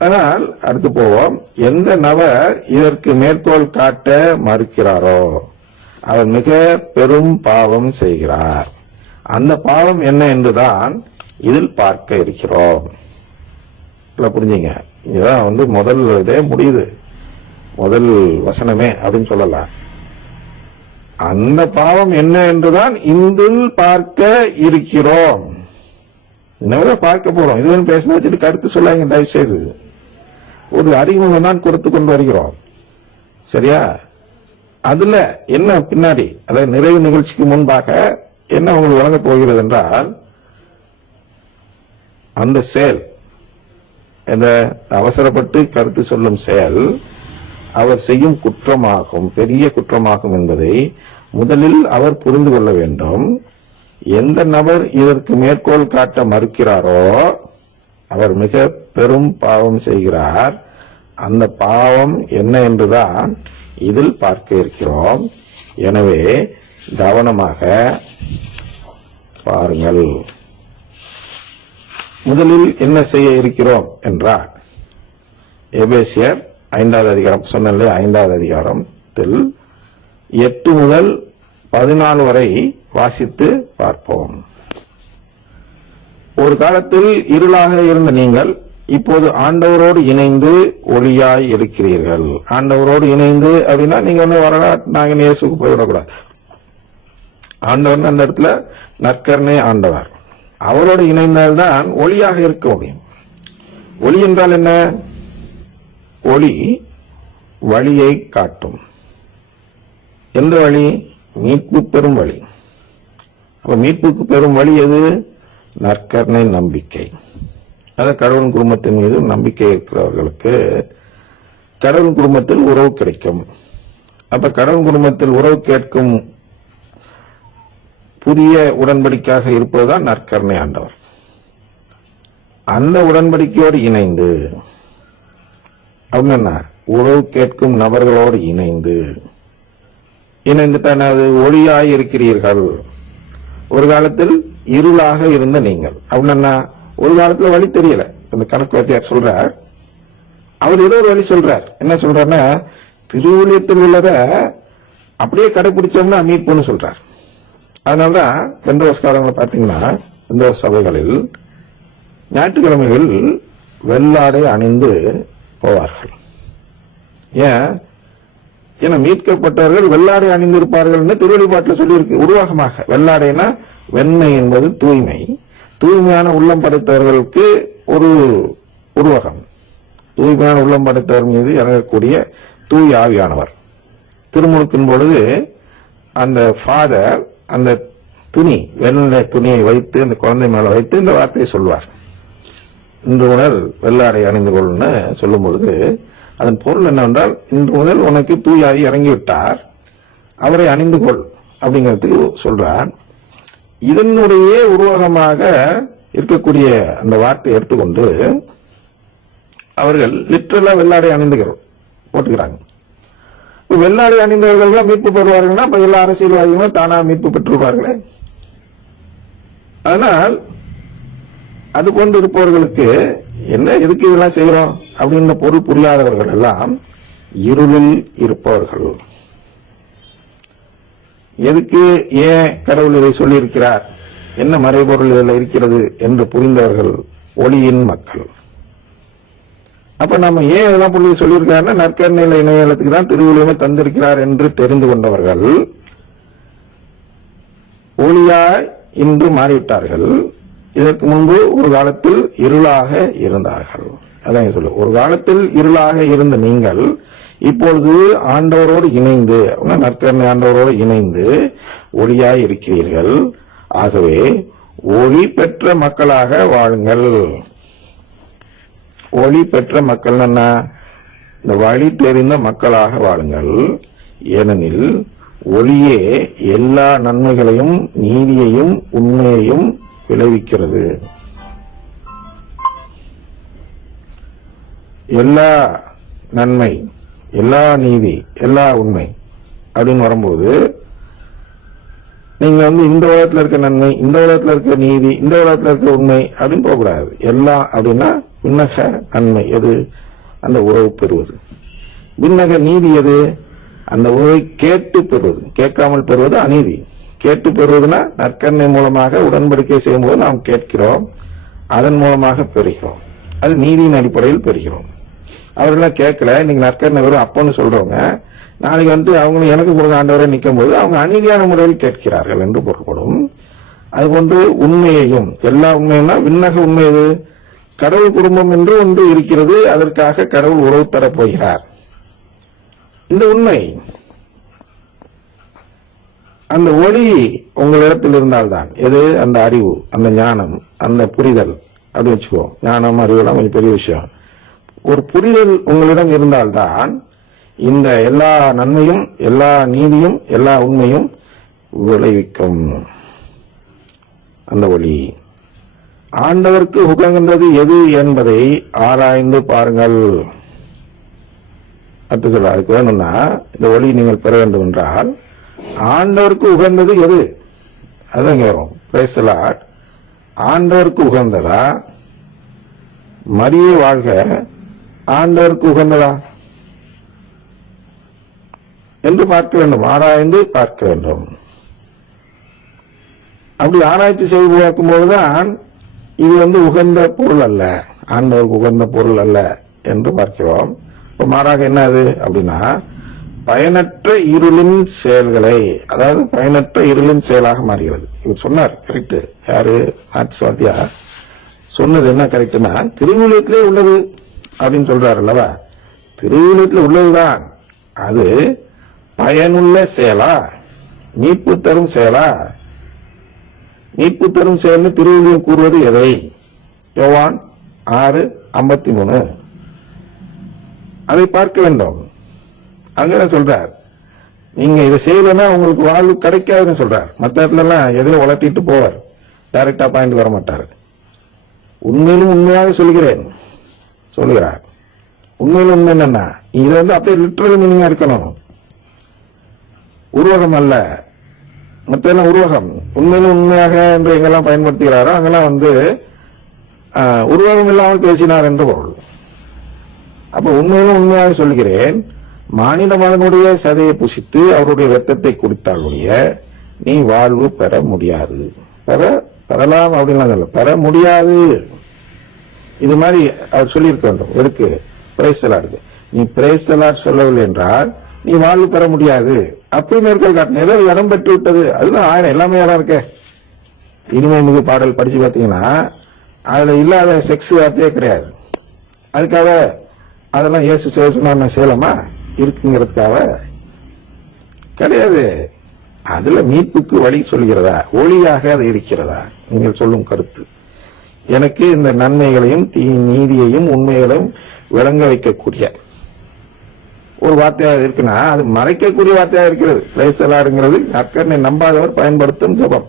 ஆனால் அடுத்து போவோம். எந்த நபர் இதற்கு மேற்கோள் காட்ட மறுக்கிறாரோ அவர் மிக பெரும் பாவம் செய்கிறார். அந்த பாவம் என்ன என்றுதான் இதில் பார்க்க இருக்கிறோம். புரிஞ்சுங்க. இங்கதான் முதல் இதே முடியுது, முதல் வசனமே அப்படின்னு சொல்லலாம். அந்த பாவம் என்ன என்றுதான் இதில் பார்க்க இருக்கிறோம். இன்னதான் பார்க்க போறோம். இதுவரை பேச வச்சுட்டு கருத்து சொல்லாங்க. தயவு செய்து ஒரு அறிமுகம் தான் கொடுத்து கொண்டு வருகிறோம். சரியா? அதுல என்ன பின்னாடி, அதாவது நிறைவு நிகழ்ச்சிக்கு முன்பாக என்ன உங்களுக்கு வழங்க போகிறது என்றால், அந்த செயல், இந்த அவசரப்பட்டு கருத்து சொல்லும் செயல் அவர் செய்யும் குற்றமாகும், பெரிய குற்றமாகும் என்பதை முதலில் அவர் புரிந்து கொள்ள வேண்டும். எந்த நபர் இதற்கு மேற்கோள் காட்ட மறுக்கிறாரோ அவர் மிக பெரும் பாவம் செய்கிறார். அந்த பாவம் என்ன என்றுதான் இதில் பார்க்க இருக்கிறோம். எனவே கவனமாக பாருங்கள். முதலில் என்ன செய்ய இருக்கிறோம் என்றால், எபேசியர் 5வது அதிகாரம் சொன்னே, 5வது அதிகாரத்தில் 8 முதல் 14 வரை வாசித்து பார்ப்போம். ஒரு காலத்தில் இருளாக இருந்த நீங்கள் இப்போது ஆண்டவரோடு இணைந்து ஒளியாய் இருக்கிறீர்கள். ஆண்டவரோடு இணைந்து அப்படின்னா நீங்க ஒண்ணு நாங்க இயேசுக்கு போய்விடக்கூடாது. ஆண்டவர் அந்த இடத்துல நற்கருணை ஆண்டவர். அவரோடு இணைந்தால்தான் ஒளியாக இருக்க முடியும். ஒளி என்றால் என்ன? ஒளி வழியை காட்டும். எந்த வழி? மீட்பு பெறும் வழி. அப்ப மீட்புக்கு பெறும் வழி எது? நற்கருணை நம்பிக்கை. அதாவது கடவுள் குடும்பத்தின் மீது நம்பிக்கை இருக்கிறவர்களுக்கு கடவுள் குடும்பத்தில் உறவு கிடைக்கும். அப்ப கடவுள் குடும்பத்தில் உறவு கேட்கும் புதிய உடன்படிக்கையாக இருப்பதுதான் நற்கருணை ஆண்டவர். அந்த உடன்படிக்கையோடு இணைந்து அப்படின்னா உறவு கேட்கும் நபர்களோடு இணைந்துட்டான அது ஒளியாய் இருக்கிறீர்கள். ஒரு காலத்தில் இருளாக இருந்த நீங்கள் அப்படின்னா, ஒரு காலத்துல வழி தெரியல. இந்த கணக்கு வாத்தியார் சொல்றார், அவர் ஏதோ ஒரு வழி சொல்றார். என்ன சொல்றாருன்னா, திருவுளியத்தில் உள்ளத அப்படியே கடைபிடிச்சோம்னா மீட்புன்னு சொல்றார். அதனாலதான் பெந்தோஸ்காரங்களை பாத்தீங்கன்னா, பெந்தோஸ் சபைகளில் ஞாயிற்றுக்கிழமைகள் வெள்ளாடை அணிந்து போவார்கள். ஏன்னா மீட்கப்பட்டவர்கள் வெள்ளாடை அணிந்திருப்பார்கள் திருவள்ளுப்பாட்டில் சொல்லியிருக்கு. உருவகமாக வெள்ளாடைனா வெண்மை என்பது தூய்மை. தூய்மையான உள்ளம் படைத்தவர்களுக்கு ஒரு உருவகம். தூய்மையான உள்ளம் படைத்தவர் மீது இறங்கக்கூடிய தூய் ஆவியானவர். திருமுழுக்கின் பொழுது அந்த ஃபாதர் அந்த துணி, வெள்ளை துணியை வைத்து அந்த குழந்தை மேல வைத்து இந்த வார்த்தையை சொல்வார். இன்று முதல் வெள்ளாடை அணிந்து கொள்ளுன்னு சொல்லும் பொழுது அதன் பொருள் என்னவென்றால், இன்று முதல் உனக்கு தூயாகி இறங்கிவிட்டார், அவரை அணிந்து கொள் அப்படிங்கிறதுக்கு சொல்றார். இதனுடைய உருவகமாக இருக்கக்கூடிய அந்த வார்த்தையை எடுத்துக்கொண்டு அவர்கள் லிட்டரலா வெள்ளாடை அணிந்துகிறோம் போட்டுக்கிறாங்க. வெள்ளாடை அணிந்தவர்கள் மீட்பு பெறுவார்கள்னா இப்ப எல்லா அரசியல்வாதிகளும் தானா மீட்பு பெற்றுவார்களே. அதனால் அது போன்று இருப்பவர்களுக்கு என்ன, எதுக்கு இதெல்லாம் செய்யறோம் அப்படின்னு பொருள் புரியாதவர்கள் எல்லாம் இருளில் இருப்பவர்கள். எதுக்கு, ஏன் கடவுள் இதை சொல்லி இருக்கிறார், என்ன மறைபொருள் இதில் இருக்கிறது என்று புரிந்தவர்கள் ஒளியின் மக்கள். அப்ப நம்ம ஏன் இதெல்லாம் புள்ளி சொல்லியிருக்காருன்னா, நற்கருணையில இணையத்துக்கு தான் திருவுளியமே தந்திருக்கிறார் என்று தெரிந்து கொண்டவர்கள் ஒளியாய் இன்று மாறிவிட்டார்கள். இதற்கு முன்பு ஒரு காலத்தில் இருளாக இருந்தார்கள். அதான் சொல்லு, ஒரு காலத்தில் இருளாக இருந்த நீங்கள் இப்பொழுது ஆண்டவரோடு இணைந்து, நற்கருணை ஆண்டவரோடு இணைந்து ஒளியாய் இருக்கிறீர்கள். ஆகவே ஒளி பெற்ற மக்களாக வாழுங்கள். ஒளி பெற்ற மக்கள் என்ன? இந்த வழி தெரிந்த மக்களாக வாழுங்கள். ஏனெனில் ஒளியே எல்லா நன்மைகளையும் நீதியையும் உண்மையையும் விளைவிக்கிறது. எல்லா நன்மை, எல்லா நீதி, எல்லா உண்மை அப்படின்னு வரும்போது நீங்க இந்த உலகத்துல இருக்க நன்மை, இந்த உலகத்துல இருக்க நீதி, இந்த உலகத்துல இருக்க உண்மை அப்படின்னு போகக்கூடாது. எல்லாம் அப்படின்னா விண்ணக நன்மை எது? அந்த உறவு பெறுவது. விண்ணக நீதி எது? அந்த உறவை கேட்டு பெறுவது. கேட்காமல் பெறுவது அநீதி. கேட்டு பெறுவதுனா நற்கருணை மூலமாக உடன்படிக்கை செய்யும்போது நாம் கேட்கிறோம், அதன் மூலமாக பெறுகிறோம். அது நீதியின் அடிப்படையில் பெறுகிறோம். அவர்களாம் கேட்கல, இன்னைக்கு நற்கருணை வெறும் அப்பன்னு சொல்றவங்க நாளைக்கு வந்து அவங்களும் எனக்கு கொடுக்க ஆண்டவரை நிற்கும் போது அவங்க அநீதியான முறையில் கேட்கிறார்கள் என்று பொருள்படும். அதுபோன்று உண்மையையும், எல்லா உண்மையும்னா விண்ணக உண்மை எது? கடவுள் குடும்பம் என்று ஒன்று இருக்கிறது, அதற்காக கடவுள் உறவு தரப் போகிறார். இந்த உண்மை, அந்த ஒளி உங்களிடத்தில் இருந்தால்தான் எது? அந்த அறிவு, அந்த ஞானம், அந்த புரிதல் அப்படி வச்சுக்கோ. ஞானம் அறிவுலாம் கொஞ்சம் பெரிய விஷயம். ஒரு புரிதல் உங்களிடம் இருந்தால்தான் இந்த எல்லா நன்மையும், எல்லா நீதியும், எல்லா உண்மையும் விளைவிக்கும். அந்த ஒளி ஆண்டவருக்கு உகந்தது எது என்பதை ஆராய்ந்து பாருங்கள். அடுத்து சொல்ல, அதுக்கு வேணும்னா இந்த ஒளி நீங்கள் பெற வேண்டும் என்றால் ஆண்டவருக்கு உகந்தது எது? அது இங்க வரும். Praise the Lord. ஆண்டவருக்கு உகந்ததா? மரியே வாழ்க ஆண்டவருக்கு உகந்ததா என்று பார்க்க வேண்டும், ஆராய்ந்து பார்க்க வேண்டும். அப்படி ஆராய்ச்சி செய்து பார்க்கும் பொழுதுதான் இது உகந்த பொருள் அல்ல, ஆண்டவருக்கு உகந்த பொருள் அல்ல என்று பார்க்கிறோம். இப்ப மாறாக என்ன அது அப்படின்னா, பயனற்ற இருளின் செயல்களை, அதாவது பயனற்ற இருளின் செயலாக மாறுகிறது. இவர் சொன்னார் கரெக்ட். யாரு? வாத்தியா சொன்னது என்ன கரெக்ட்னா, திருவிழியத்திலே உள்ளது அப்படின்னு சொல்றாரு அல்லவா? திருவிழியத்தில் உள்ளதுதான். அது பயனுள்ள செயலா, மீட்பு தரும் செயலா? மீட்பு தரும் செயல்னு திருவிழியம் கூறுவது எதை? யோவான் 6:53. அதை பார்க்க வேண்டும். அங்கதான் சொல்றார், நீங்க இதை செய்யலன்னா உங்களுக்கு வாழ்வு கிடைக்காதுன்னு சொல்றார். மற்ற இடத்துல எல்லாம் எதையோ உலட்டிட்டு போவார், டைரக்டா பாயிண்ட் வர மாட்டார். உண்மையிலும் உண்மையாக சொல்லுகிறார். உண்மையிலும் உண்மை என்னன்னா, இதை அப்படியே லிட்டரல் மீனிங்கா இருக்கணும், உருவகம் அல்ல. மற்ற எல்லாம் உருவகம். உண்மையிலும் உண்மையாக என்று எங்கெல்லாம் பயன்படுத்துகிறாரோ அங்கெல்லாம் உருவகம் இல்லாமல் பேசினார் என்று பொருள். அப்ப உண்மையிலும் உண்மையாக சொல்கிறேன், மானிட மகனுடைய சதையை புசித்து அவருடைய ரத்தத்தை குடித்தால் ஒழிய நீ வாழ்வு பெற முடியாது. பெறலாம் அப்படின்லாம் சொல்ல, பெற முடியாது. இது மாதிரி அவர் சொல்லியிருக்க வேண்டும். எதுக்கு? பிரைஸ் தி லார்டுக்கு. நீ பிரைஸ் தி லார்ட் சொல்லவில்லை என்றால் நீ வாழ்வு பெற முடியாது. அப்படி மேற்கோள் காட்டணும். ஏதோ இடம் பெற்று விட்டது, அதுதான் 1000 எல்லாமே இடம் இருக்க. இனிமை மிகு பாடல் படிச்சு பாத்தீங்கன்னா அதுல இல்லாத செக்ஸ் வார்த்தையே கிடையாது. அதுக்காக அதெல்லாம் இயேசு செய்ய சொன்னா செய்யலாமா? இருக்குங்கிறதுக்காக கிடையாது. அதுல மீட்புக்கு வழி சொல்கிறதா, ஒளியாக அது இருக்கிறதா? நீங்கள் சொல்லும் கருத்து எனக்கு இந்த நன்மைகளையும் நீதியையும் உண்மைகளையும் விளங்க வைக்கக்கூடிய ஒரு வார்த்தையாக இருக்குன்னா அது மறைக்கக்கூடிய வார்த்தையாக இருக்கிறது. பிரைஸ் தி லார்ட்ங்கிறது நற்கருணை நம்பாதவர் பயன்படுத்தும் ஜெபம்.